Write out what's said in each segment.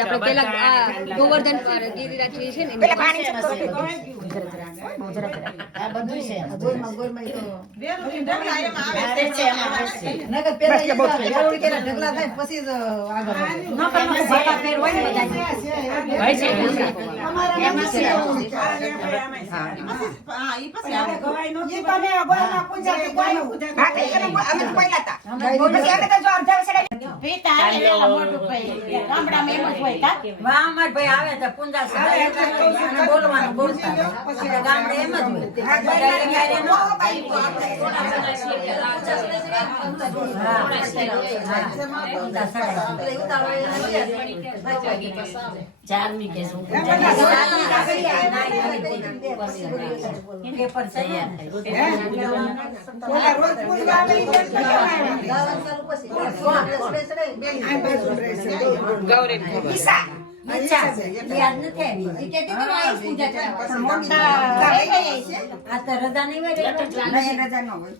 આપણે પેલા ગોવર્ધન ગિરિરાજ છે ને પેલા પાણી છે આ બધું છે ગોળમાં તો વેરું ઢગલા એમ આવે છે નગર પેલા જરૂરી કેલા ઢગલા થાય પછી જ આગળ ન પણ ભાગા ફેર હોય ને બધા હોય છે અમારા એમાં છે હા ઈ પછી આપણે ગવાય નો ઈ તમે ગોળમાં પૂજા કે ગોળમાં પૂજા હા કે અમે કોઈલા હતા પછી અમે તો જો અર્ધા વસડા પીતા આવે મોટું ભાઈ ગામડામાં એમ જ હોય કા વાહ અમાર ભાઈ આવે તો પૂંજા સદાય અને બોલવાનું બોલતા પછી ગામડે એમ જ હોય ચારની કે શું પેપર છે રોજ પૂંજા આવે ગૌરી ઈસા અચ્છા યાદ નથી આવી કે તે આઈ પૂજા ચડાવવા મોટા આ તો રજા નહીં હોય નહીં રજા ન હોય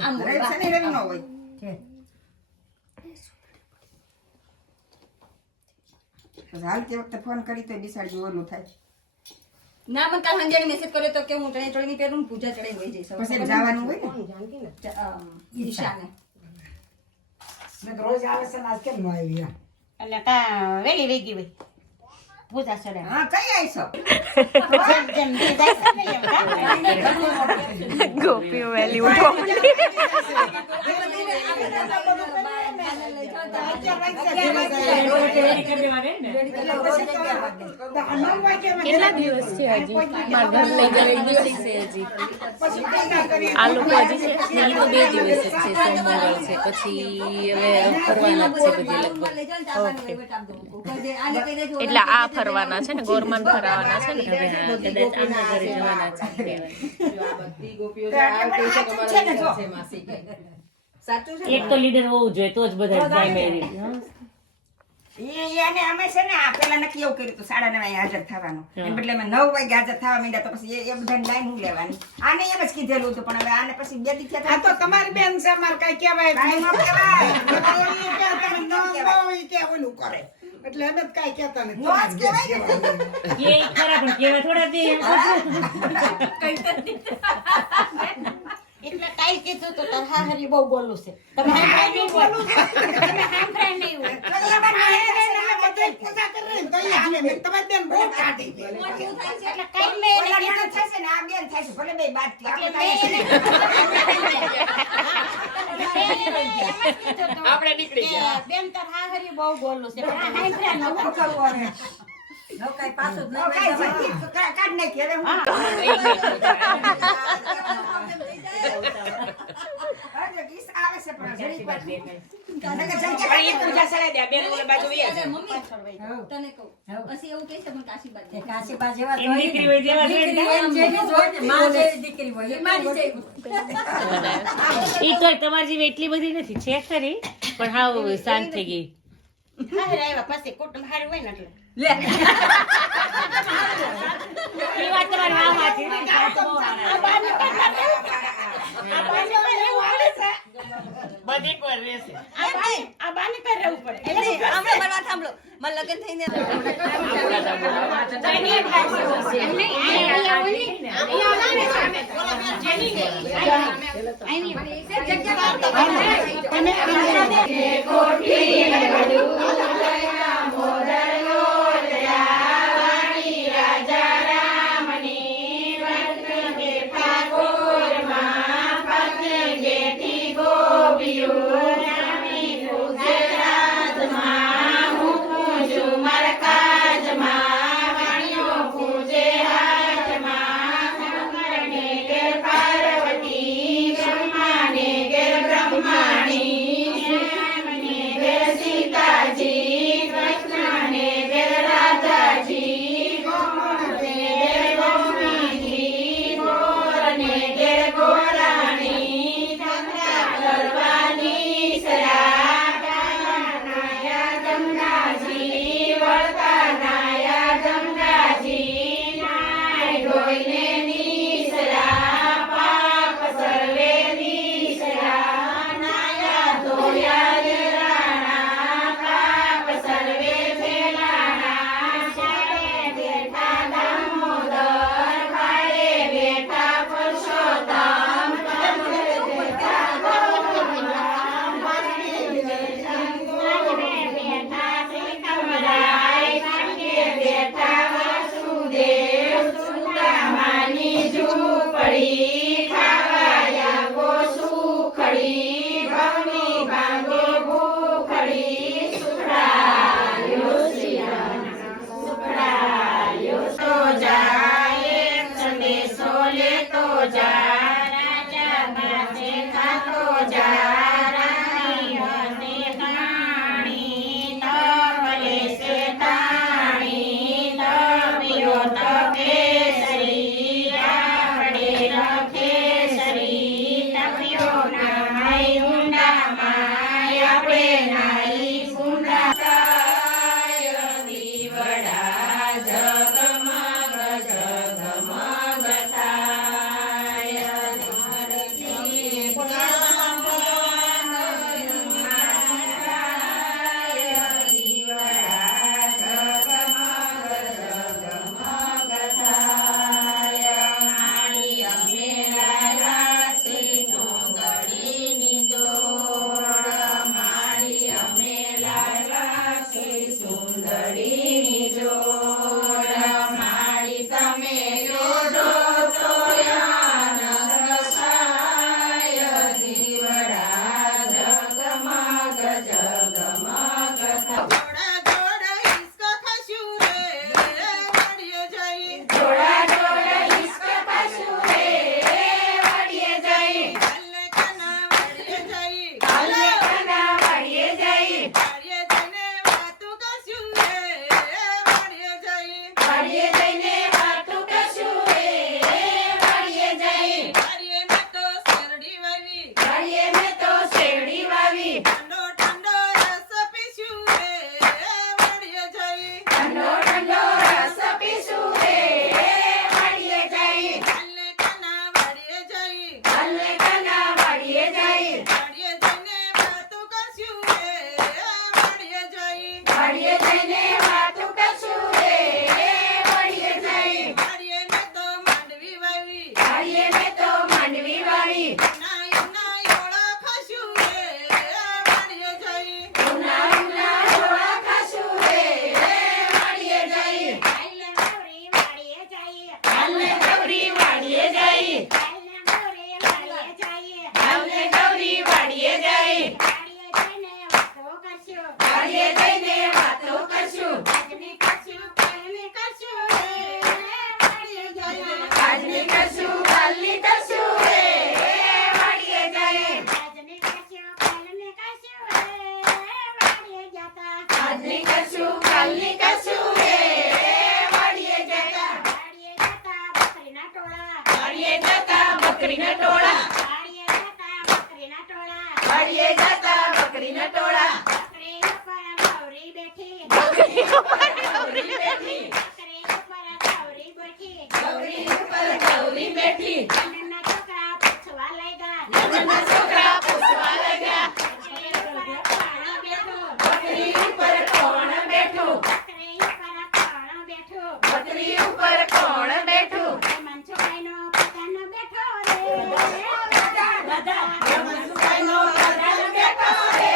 આમ શનિ રવિ ન હોય હાલ કે વખતે ફોન કરી તો બિસાડી ઓલું થાય ના મને કાલ સંજય મેસેજ કર્યો તો કે હું ટ્રેન ચડીની પેલું પૂજા ચડાઈ હોય જઈશ પછી જવાનું હોય ને ઈશાને મેં રોજ આવે છે આજ કેમ ન આવી એટલે કા વેલી રહી ગઈ ભાઈ પૂજા ચડે હા કઈ આઈસો જેમ દે જાય છે ને એમ ગોપી વેલી ઉઠવા કેટલા દિવસ છે હજી મારા ઘર લઈ જવા દિવસ છે હજી આ લોકો હજી છે ને ઈ તો 2 દિવસ જ છે સોમવાર છે પછી હવે ફરવાના જ છે બધી લગભગ એટલે આ ફરવાના છે ને ગોરમાન ફરવાના છે ને હવે કદાચ આના ઘરે જવાના છે એક તો લીડર હોવું જોઈએ તો જ બધા જાય મેરી એને અમે છે ને આ પેલા નક્કી એવું કર્યું તો 9:30 હાજર થવાનું એમ એટલે અમે 9 વાગે હાજર થવા માંડ્યા તો પછી એ બધાને લાઈન હું લેવાની આને એમ જ કીધેલું હતું પણ હવે આને પછી 2 દી થયા આ તો તમારી બેન છે માર કઈ કહેવાય કાઈ ન કહેવાય કે ઓલું કરે એટલે અમે કઈ કહેતા નથી નો જ કહેવાય કે ખરા પણ કેવા થોડા દે એટલે કાઈ કીધું તો તાર હાહરી બહુ બોલું છે તમે હાઈ બોલું તમે હાંભળે નહીં હોય પૂજા કરે તો આને તમારી બેન બહુ કાઢી એટલે કઈ મે એને કીધું થશે ને આ બેન થશે ભલે બે બાત થી આપણે નીકળી ગયા બેન તાર હાહરી બહુ બોલું છે પણ હાંભળે ન કરવો હવે નો કઈ પાછો ન કાઢ નાખી હવે હું અરે ગીસ આવે છે પણ જરી પર પણ એ પૂજા સળે દે બેન ઓલે બાજુ વે છે મમ્મી તને કહું પછી એવું કહે છે મને કાશીબા દે કાશીબા જેવા તો દીકરી હોય જેવા જોઈ ને માં જેવી દીકરી હોય એ મારી છે ઈ તો તમારી જેવી એટલી બધી નથી છે ખરી પણ હાવ શાંત થઈ ગઈ હા આવ્યા પછી કુટુંબ હારી હોય ને એટલે લે એ વાત તમારી વાહ વાતી બધી પર રહેશે આ બાને પર રહેવું પડે આપણે બરવા થાંભલો મને લગન થઈને ઘડીની જોડ મારી તમે જોડો તો આનંદ થાય દીવડા જગમગ જગમગ જોડા જોડા હિસકો ખસ્યું રે વાડીએ જઈ જોડા જોડા હિસક પાછું રે વાડીએ જઈ કાલે કના વાડીએ જઈ કાલે કના વાડીએ જઈ વાડીએ જઈને વાતું કરશું રે વાડીએ જઈ વાડીએ જઈને વાતું કરશું રે વાડીએ જઈ વાડીએ મેં તો શેરડી વાવી વાડીએ મેં તો શેરડી વાવી ઠંડો ઠંડો રસ પીશું રે વાડીએ જઈ ઠંડો ઠંડો રસ પીશું રે વાડીએ જઈ કાલે કના વાડીએ જઈ કાલે કના વાડીએ જઈ વાડીએ જઈને વાતું કરશું રે વાડીએ જઈ વાડીએ જઈને વાતું કરશું રે વાડીએ જઈ વાડીએ મેં તો માંડવી વાવી વાડીએ મેં તો માંડવી વાવી નાય નાય ઓળા ખાશું રે વાડીએ જઈ ઉના ઉના ડોળા ખાશું રે વાડીએ જઈ કાલે ગૌરી વાડીએ જઈ કાલે ગૌરી વાડીએ જઈ કાલે ગૌરી વાડીએ જઈ કાલે ગૌરી વાડીએ જઈ વાડીએ જઈને વાતો કરશું વાડીએ જઈને વાતો કરશું આજની કરશું કાલની કરશું રે વાડીએ જઈ આજની કરશું કાલની કરશું રે વાડીએ જઈ આજની કરશું કાલની કરશું રે વાડીએ જતા આજની કરશું કાલની કરશું રે વાડીએ જતા વાડીએ જતા બકરીના ટોળા વાડીએ જતા બકરીના ટોળા વાડીએ જતા બકરીના ટોળા વાડીએ જતા બકરીના ટોળા બકરી ઉપર ગૌરી બેઠી બકરી ઉપર ગૌરી બેઠી બકરી ઉપર ગૌરી બેઠી ગૌરી ઉપર ગૌરી બેઠી નાના છોકરા પૂછવા લાગ્યા નાના છોકરા પૂછવા લાગ્યા બકરી ઉપર કોણ બેઠું બકરી ઉપર કોણ બેઠું બકરી ઉપર કોણ બેઠું બકરી ઉપર કોણ બેઠું મનસુભાઈનો પોતાનો બેઠો રે મનસુભાઈનો પ્રધાન બેઠો રે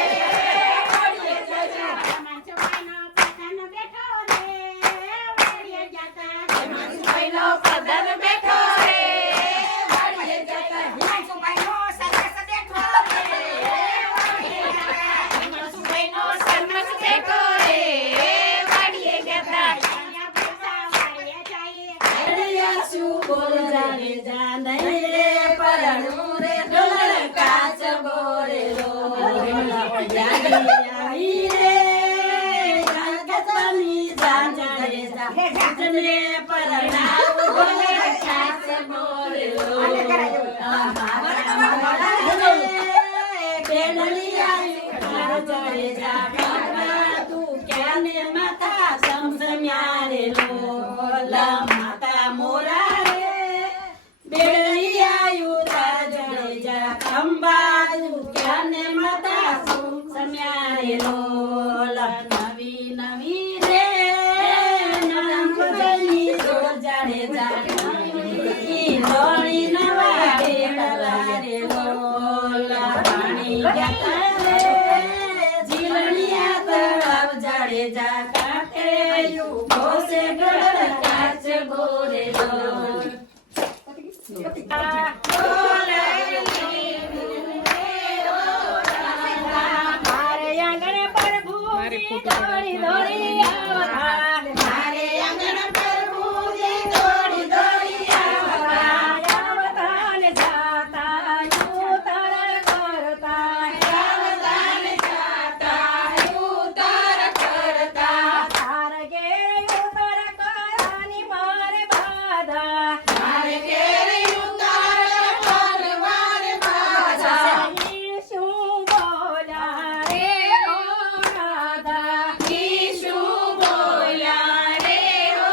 વાડીએ જતા મનસુભાઈનો પોતાનો બેઠો રે વાડીએ જતા મનસુભાઈનો પ્રધાન બેઠો રે વાડીએ જતા મનસુભાઈનો સરઘસ બેઠો રે મનસુભાઈનો સરમસ બેઠો રે વાડીએ જતા અહીંયા પૈસા વાડીએ જઈએ હરિયા શું બોલ જાને જાને રે પરણું રે ઢોલ કાચ બોરે રો આવી રે કાકતની જાને રે જાને પરણાવ ઢોલ કાચ બોરે રો બેનલિયા જડે જા બાબા તું ક્યાને માતા સમસમ્યા રે લોલા માતા મોરા રે બેનલિયા તાર જડે જા ખંબા તું ક્યાને માતા સમસમ્યા રે લોલા નવી નવી રે નામની જો જડે જા ઈ લોણી નવા બેડલા રે લોલા પાણી જતા રે જીલણિયા તળાવ જાડે જા કાંઠે ભોસે ગળ કાચ બોરે લો મારે આંગણે પ્રભુજી દોડી દોડી આવતા મારે આંગણ પર ભૂજે દોડી દોડી આવતા આવતા ને જાતા ઉતાર કરતા આવતા ને જાતા ઉતાર કરતા તાર ગે ઉતાર કરવાની મારે બાધા મારે ઘેરે ઉતાર મારે બાધા શું બોલ્યા રે ઓ રાધા ઈ શું બોલ્યા રે ઓ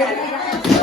આવી